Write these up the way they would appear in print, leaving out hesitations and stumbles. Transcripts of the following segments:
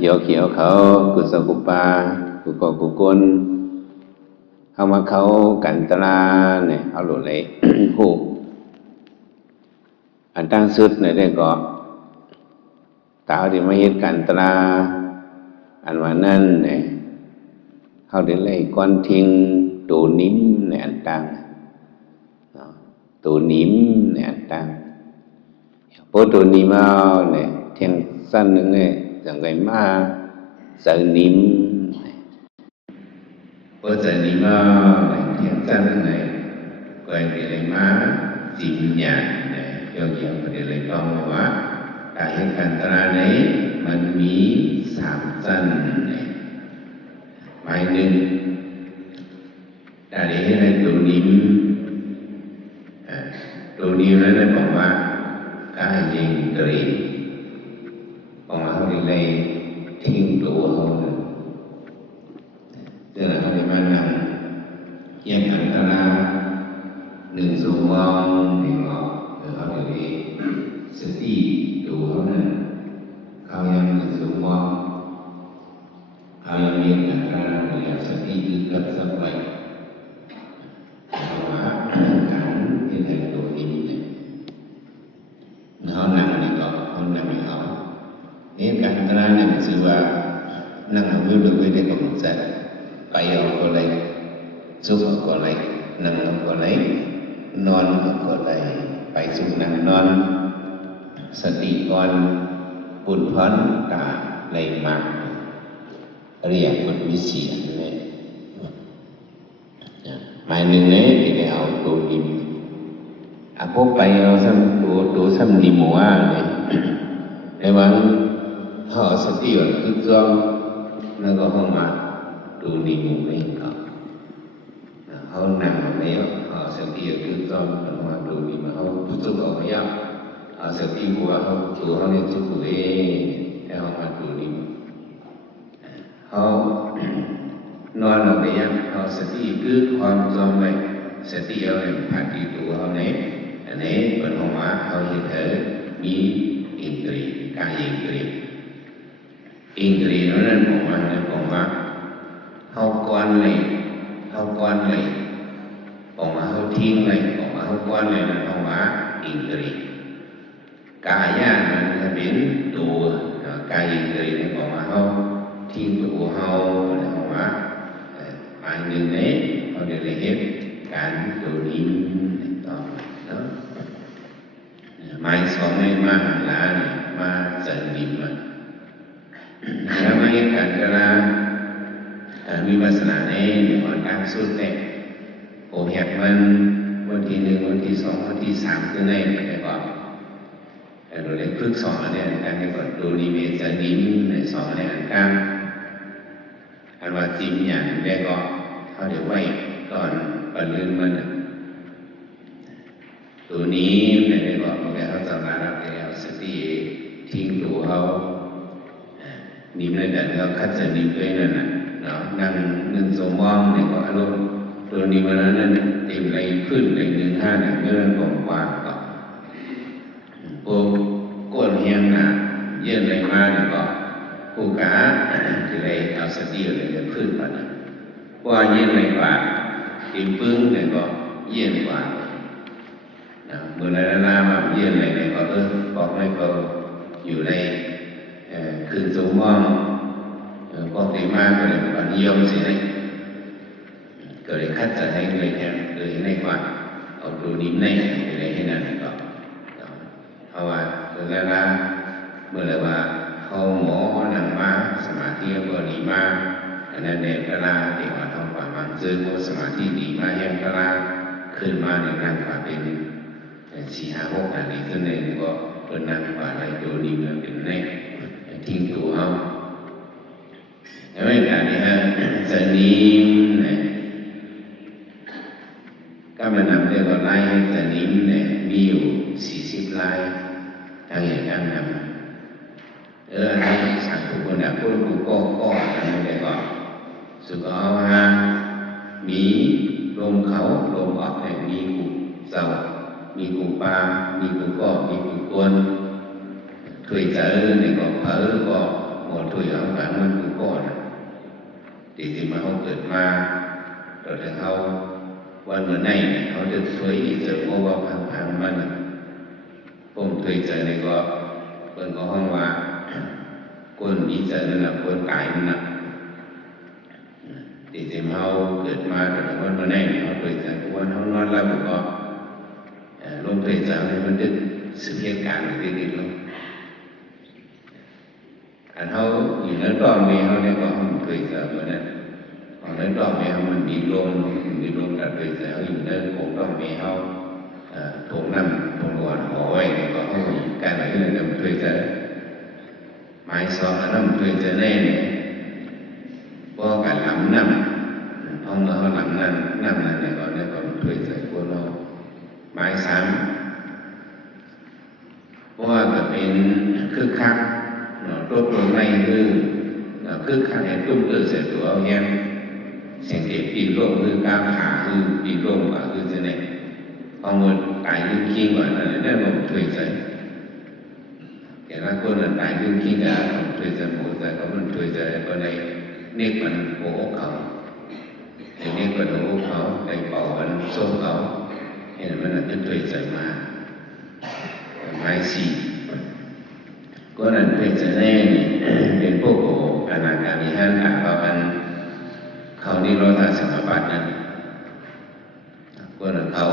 โยกเขียวเขากุศลกุปากุกกุกุลเข้ามาเขากันตลาเนี่ยเอาหลุดเลย หูอันตั้งสุดเนี่ยได้ก็ตาที่มาเฮ็ดกันตลาอันว่านั่นเนี่ยเขาได้เลยก้อนทิ้งตูนิ้มในอันตั้งตูนิ้มในอันตั้งพอตูนิ้มเอาเนี่ยเทียงสั้นหนึ่งเนี่ยจังไงมาsợ niệm có sợ niệm này thiền sanh này coi thì lại má chìm nhạt này cho nhiều thì lại con hóa tại hiện cảnh ta đấy mình mỹ sám sanh này bài đừng ta để này tụ niệm nó còn hóa cái gì tùy còn là không đi lấy thiên trụ hơn tức là không đi mang nằm yên cảnh ta ra đừng dùng mong thì ngọt rồi họ đi sự đi trụ hơn này khao em đừng dùng mong khao em yên cảnh ta ra rồi sẽ đi tư cấp sắp vậy hóa cảnh thiên thành trụ niệm này nó nằm này có không nằm này không ini kantara yang sewa nang ambil lebih dari komisa, payah kolai, suka kolai, nang kolai, non kolai, pai sung nang non, sati kon, pun pon ta lai mak, riak pun visi ni, mai ni thì để học tu lim, aku payah sam tu sam limua ni, memang họ sẽ đi vào tự do nó có không mà đủ niềm vui này có họ nằm ở đấy họ sẽ đi vào tự do mà đủ niềm mà họ chúc họ mấy họ sẽ đi qua họ chủ họ nên chúc về để họ mà đủ niềm họ nói là đấy họ sẽ đi cứ quan tâm này sẽ đi ở đây phát đi đủ họ này vẫn không mà họ như thếมีอินทรีย์กายอินทรีย์นั้นผมว่าเขาก้อนเลยผมว่าเขาทิ้งเลยผมว่าเขาก้อนเลยนะผมว่าอินทรีย์กายนั้นจะเป็นตัวกายอินทรีย์เนี่ยผมว่าเขาทิ้งตัวเขาผมว่าหมายหนึ่งเนี่ยเขาจะได้เห็นการตัวนี้ต่อเนาะหมายสองเนี่ยมาหันหลังมาเสริมดิบมาแล้วมาเห็นกันก็แล้วมีภาษาเนี่ยมีคนตั้งสุดเนี่ยโอเห็นมันวันที่หนึ่งวันที่สองวันที่สามตัวไหนไม่ได้บอกแต่เราได้ฝึกสอนเนี่ยการให้ก่อนดูนิเวศจะนิ่มในสอนเนี่ยอันอันว่าจิ้มอย่างได้ก็เขาเดี๋ยวไว้ก่อนปันเรื่องมันตัวนี้ไม่ได้บอกแต่เขาสามารถรับได้เอาสติทิ้งตัวเขานิ่มเลยแต่เราคัดจะนิ่มด้วยนั่นน่ะเนาะนั่งนึ่งสมองเนี่ยก็อารมณ์ตัวนี้มันนั้นเต็มเลยขึ้นเลย1-5เนี่ยเมื่อนั้นผมวางก็พวกก้นเฮียงน่ะเยื่อเลยมาเนี่ยก็ผู้กาที่เลยเอาสติเลยจะขึ้นมาเนี่ยว่าเยื่อเลยกว่าติมปึ้งเนี่ยก็เยื่อกว่าเมื่อไรล่ามาเยื่อเลยเนี่ยก็บอกให้เขาอยู่ในคืนสมองพอตีมาก็เลยก่อนนิยมสิเนี่ยก็เลยคัดจะให้เลยเนี่ยเลยในกว่าเอาตัวนิ่มในเลยให้นั่นก็เพราะว่าเมื่อไรล่าเมื่อไรว่าเขาหมอนั่งมาสมาธิก็ดีมาอันนั้นเด็กกลาเด็กมาทำความมันซึ่งสมาธิดีมายังกลาขึ้นมาในนั่งกว่าเป็น4-5-6นาทีขึ้นในก็เป็นนั่งกว่าอะไรตัวนิ่มเป็นในทิ้งตัวเขาแล้วในการนี้ฮะจะนิ่มเนี่ยก็มานำเรียกว่าไล่ให้จะนิ่มเนี่ยมีอยู่40ไล่ทางอย่างนั้นนำให้สังคมคนแบบพวกกูก็ทำอะไรก่อนสุขเอาฮะมีลมเขาลมออกเนี่ยมีกูเศร้ามีกูปามีกูก็มีกูกวนถุยเจอเนี่ยก็เผลอก็หมดถุย thì mà họ กิดมาrồi thì họวันเมื่อไหร่เขาจะสวยเจอโมบายพังมันผมเคยเจอในก็เป็นก็ห้องว่าคนมีเจอนั่นแหละคนตายนั่นแหละที่เขาเกิดมาแต่วันเมื่อไหร่เขาเคยเจอวันเขานอนแล้วก็ลงเคยเจอในมันดึกsự hiệnการที่ดีลงอันเขาอยู่ในตอนนี้เขาเนี่ยก็เคยเจอเหมือนนั้นcòn đến đó mẹ họ mình bị luôn là vì sẽ dùng đến cũng đó mẹ họ thuộc năm thuộc hoàn hội có cái này là nằm thuê sẽ mai sau là nằm thuê sẽ này có cả năm ông là họ làm năm này còn thuê sẽ của nó mai sángเพราะว่าจะเป็นคึกคักรถตัวในคือคึกคักแห่งตุ้มเกิดเสร็จตัวเอาเนี่ยเสียงเก็บปีนร่มคือการขาคือปีนร่มคือจะเนี่ยเอาเงินตายยื่นขี้ก่อนนั่นได้ลงถุยใจแต่ละคนนั้นตายยื่นขี้จะลงถุยใจหมดใจเขามันถุยใจก็ในเนกมันโอ้เขาในเนกมันโอ้เขาในเป่ามันโซ่เขาเห็นมันจะถุยใจมาไม้สีก็นั่นถุยใจแน่เป็นพวกโอ้อนาคามีห้างขาเขาอันเขานี่รอทางสมาบัตินั้นก็นั่นเขา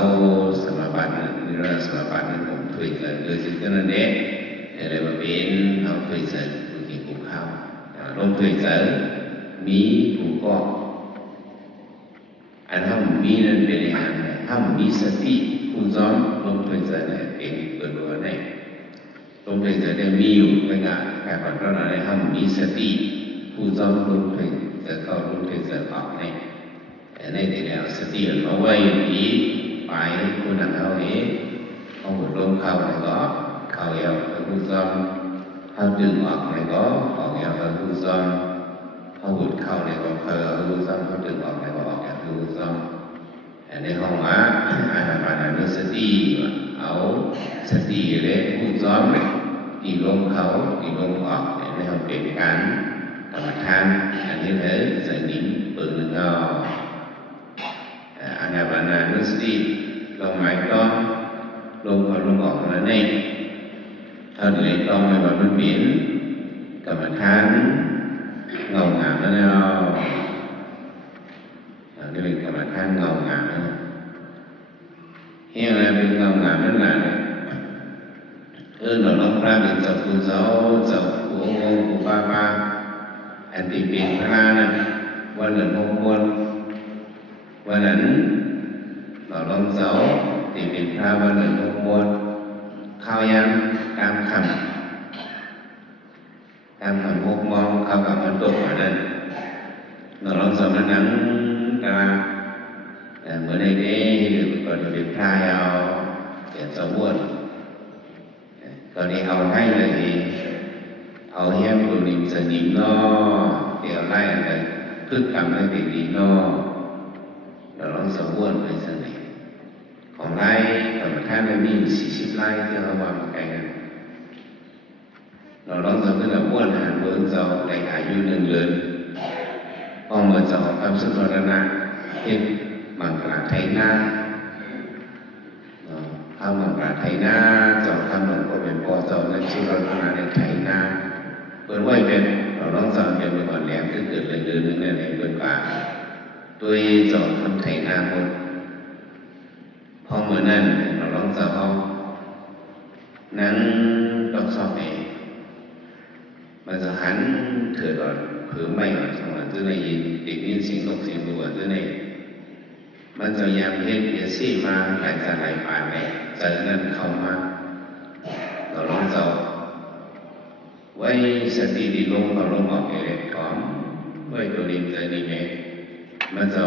สมาบัตินั้นนี่รอสมาบัตินั้นผมถุยใจโดยสิ่งนั้นเองอะไรมาเป็นเขาถุยใจผู้ที่ผูกเขาลงถุยใจมีผูกก็อันทำมีนั้นเป็นอย่างไรทำมีสติผู้ซ้อมลงถุยใจเนี่ยเป็นเปิดตัวเนี่ยลงถุยใจเนี่ยมีอยู่ไม่ง่ายแต่ก่อนเราเนี่ยทำมีสติผู้ซ้อมลงถุยจะเข้าลงถุยใจออกเนี่ยแต่ในที่แล้วสติเราไว้ดีไปคุณนั่งเขาเองเขาหมดลมเข้าเลยก็เข้าเอวผู้ซ้อมเขาดึงออกเลยก็ออกเอวผู้ซ้อมเขาหมดเข้าเลยก็เพอผู้ซ้อมเขาดึงออกเลยก็ออกเอวผู้ซ้อมในห้องว่าอาณาบานานุสติเอาสติเลยผู้ซ้อมตีลมเขาตีลมออกในห้องเป็นการกรรมฐานอันนี้เถอะจะนิ่งเปิดหนึ่งเอาอาณาบานานุสติลงหมายต้องลงเขาลงออกนั่นเองเอาเดี๋ยวต้องไปแบบมันเปลี่ยนกรรมฐานเงางามนั่นเนาะนี่เป็นกรรมฐานเงางามนะเฮียอะไรเป็นเงางามนั่นแหละเราลองพระเป็นเจ้าคุณเจ้าผู้องค์ผู้ป้าอันที่เป็นพระนะวันหนึ่งมงคลวันนั้นเราลองเจ้าที่เป็นพระวันหนึ่งมงคลเข้ายังตามคำพกมองเข้ากับมันตกมานั้นเราลองสอนนั้นกันเมื่อในเด้ก่อนจะเป็นพระเอาแต่สมบูรณ์ตอนนี้เอาให้เลยเอาเฮี้ยมตัวนิ่มสนิมนอเดี๋ยวไล่อะไรพฤติกรรมในติดีนอเราลองสมบูรณ์ไปสักหน่อยของไล่กรรมฐานมันมี40 ไร่ที่เราวางไกลกันเราลองสมบูรณ์บ้วนหาเบิ้งเจ้าในอายุ1 เดือนพอเมื่อเจ้าคำสุนทรนาเห็นมังกรไทยนาคำมังกรไทยนาเจ้าคำหลวงพ่อเป็นพ่อเจ้าในสุรนาในไทยนาเปิดไว้เป็นเราลองสอนเป็นก่อนแหลมที่เกิดเลยเดือนนึงเนี่ยในเปิดป่าตัวเจ้าคำไทยนาหมดพอเมื่อนั้นเราลองสอนนั้นต้องสอบเองมันจะหันเถิดก่อนเผื่อไม่ก่อนสมัยที่ในยินเด็กยินเสียงนกเสียงบัวที่ในมันจะยามเฮ็ดเยซี่มาหลายจะหลายป่าเลยเจอนั้นเข้ามาเราลองเจ้าไว้สติดีลงเราลงออกเองก่อนไว้ตัวนิ่มใจนิ่มเองมันจะ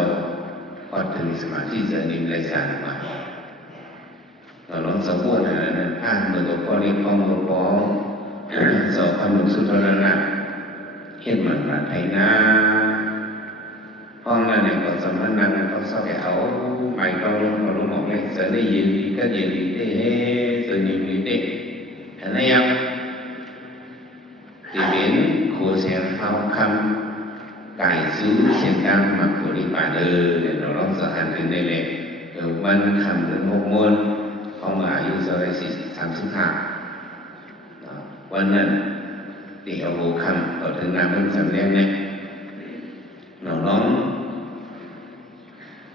พอถึงสมาธิใจนิ่มในสารมาเราลองสมบูรณ์นั้นอ่านเมื่อกับพ่อเรียกพ่อมือป้องสอบคำหนุนสุทรณะเห็นมันมาไทยนาห้องนั้นเนี่ยก็สมนังเขาสอบเอาใหม่เราลงออกเลยจะได้ยินก็ยินได้เฮ้จะยินได้อันนี้ยังที่เป็นโคเสียงเขาคำ cải xứ trên cam mặc của đi bà đơ để nó sợ hẳn đến đây này ở văn khẩm đến hộp môn không mà yêu giờ đây sản xuất hạวันนั้นที่เอาโหคำต่อถึงนามมันสำเร็จเนี่ยน้อง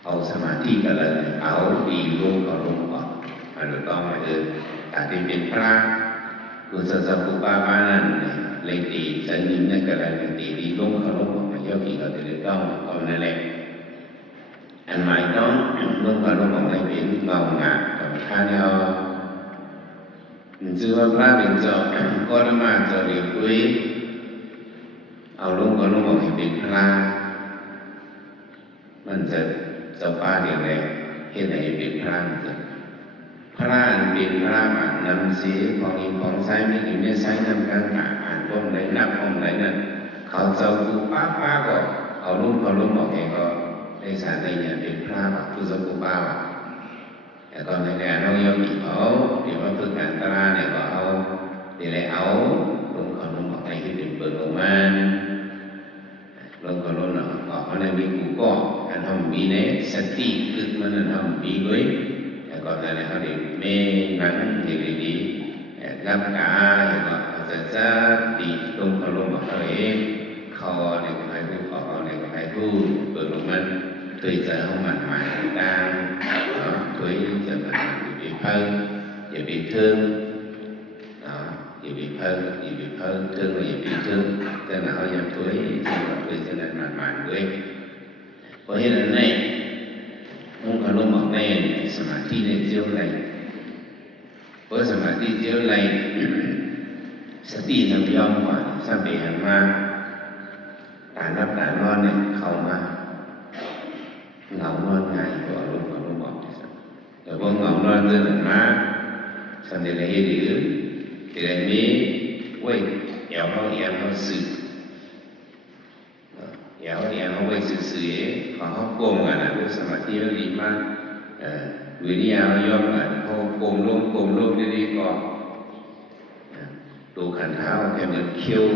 เอาสมาธิกันเลยเอาดีลงก็ลงก่อนมันต้องมาแต่ที่เป็นพระกุศลสัพพุปาปานั่นเลยตีจะยิ้มนั่นก็เลยตีดีลงก็ลงก่อนมาเยอะกี่ก็จะต้องเอานั่นแหละอันหมายต้องลงก็ลงของในเป็นเงาหงากับท่าเนี่ยchưa ba mình cho con mà cho điều quýเอาลงก็ลงบอกให้เป็นพระมันจะป้าเดียวเลยเห็นไหนเป็นพระมันจะพระเป็นพระอ่านนำสีของอีของใช้ไม่อยู่ในใช้นำกลางอ่านก้มไหนนับก้มไหนนั่นเขาเจ้ากูป้าก็เอาลงก็ลงบอกให้ก็ในสารในเนี่ยเป็นพระผู้สมบูรณ์ป้าแต่ก่อนในงานเราโยมอีกเขาเดี๋ยวมาฝึกงานตราเนี่ยก็เอาเดี๋ยวเลยเอาลงก็ลงบอกให้ที่เป็นเปิดลงมาลงก็ลงเนาะก็เขาในมีกูก็การทำมีเนี่ยสติคือมันทำมีด้วยแต่ก่อนในเขาเดี๋ยวเมนังเดี๋ยวดีรับกาอย่างก็จะดีลงก็ลงบอกเขาเองเขาในก็ให้ผู้ขอในก็ให้ผู้เปิดลงมันtùy giờ không mạnh mẽ đang tùy giờ mình bị phân giờ bị thương giờ bị phân thương là giờ bị thương cho nên họ dám tùy cho nên mạnh mẽ với có hiện là này không có lúc một này samadhi này chiếu này với samadhi chiếu này sati tham yom và sa bị hành ma đã đắp đã ngon này không mà ngọc ngon ngày của lúc bỏ rồi con ngọc ngon tên là má xong thì lại đi nữa thì lại mới quay dạo nó sự dạo nó quay sự ấy còn họ cùng là lúc sao mà tiêu đi mà người đi ao yom là họ cùng luôn đi còn đồ khẩn thao cái mình khiêu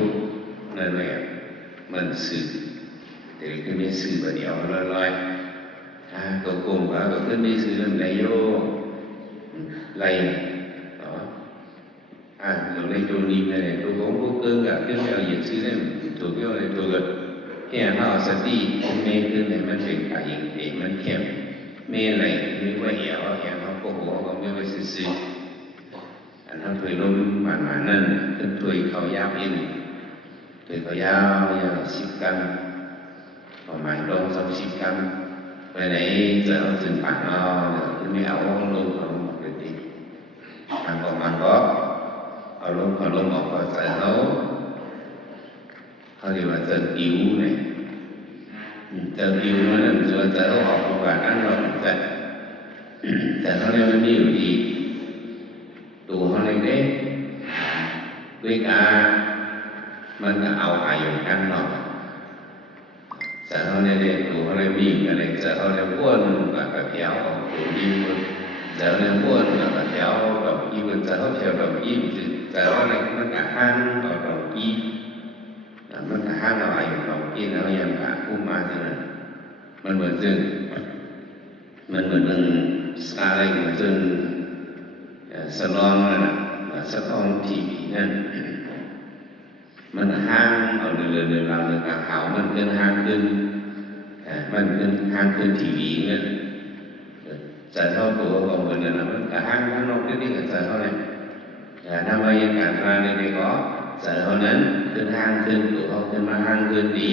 nên là mình sự thì cái mình sự và dạo nó loi cậu cùng cả cậuขึ้นมีสื่อเรื่องไหนโยไหลđó rồi đây tôi nhìn này tôi có vô cơn cả cái theo diễn sư này tôi kêu này tôi gật cái họ sẽ đi mê cơn nàyมันเป็นcả hiện thểมันเข้มเมnàyไม่ว่าเหี่ยวเขาโกหกเขาไม่ว่าซื่ออันนั้นถอยลมหมานั่นขึ้นถอยเขายาวอินถอยเขายาว10 cănประมาณลง30 căn về đấy giờ họ dừng phản nó rồi mới áo luôn còn một cái gì hàng còn mang có áo luôn một cái giải đấu họ thì mà giờ yếu này giờ yếu nó là giờ giải đấu họ không phải ăn rồi vậy giờ nó lên nhiều gì đủ họ lên đấy với cả mình là áo ai dùng ăn rồi giờ họ này để đủ họ này mình cái này giờ họ này buồn là cả kéo đủ im luôn giờ này buồn là cả kéo đồng im luôn giờ họ theo đồng im thì giờ họ này nó cả hang ở đồng im nó cả hang ở đồng im nóยังcả cũng mà thế này mìnhเหมือนđừng xa đâyเหมือนจึงสลองนั่นน่ะสะท้อนทีวีนั่นมันห้างเอาเรื่อยๆเราเลยการเขามันขึ้นห้างขึ้นมันขึ้นห้างขึ้นทีวีเนี่ยจะเท่าตัวของคนนั้นมันกับห้างข้างนอกนี่กับจะเท่านั้นถ้ามาอย่างการทานในก็จะเท่านั้นขึ้นห้างขึ้นตัวเขาขึ้นมาห้างขึ้นดี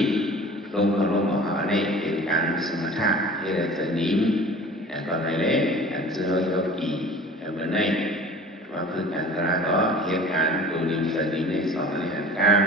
ลงเขาลงมาหาในเป็นการสมถะที่เราจะนิ่มก่อนในเล็กการเจอเขากี่เหมือนในว่าคือการกระก็เหตุการณ์ตัวนิ่มจะนิ่มในสองในหันกลาง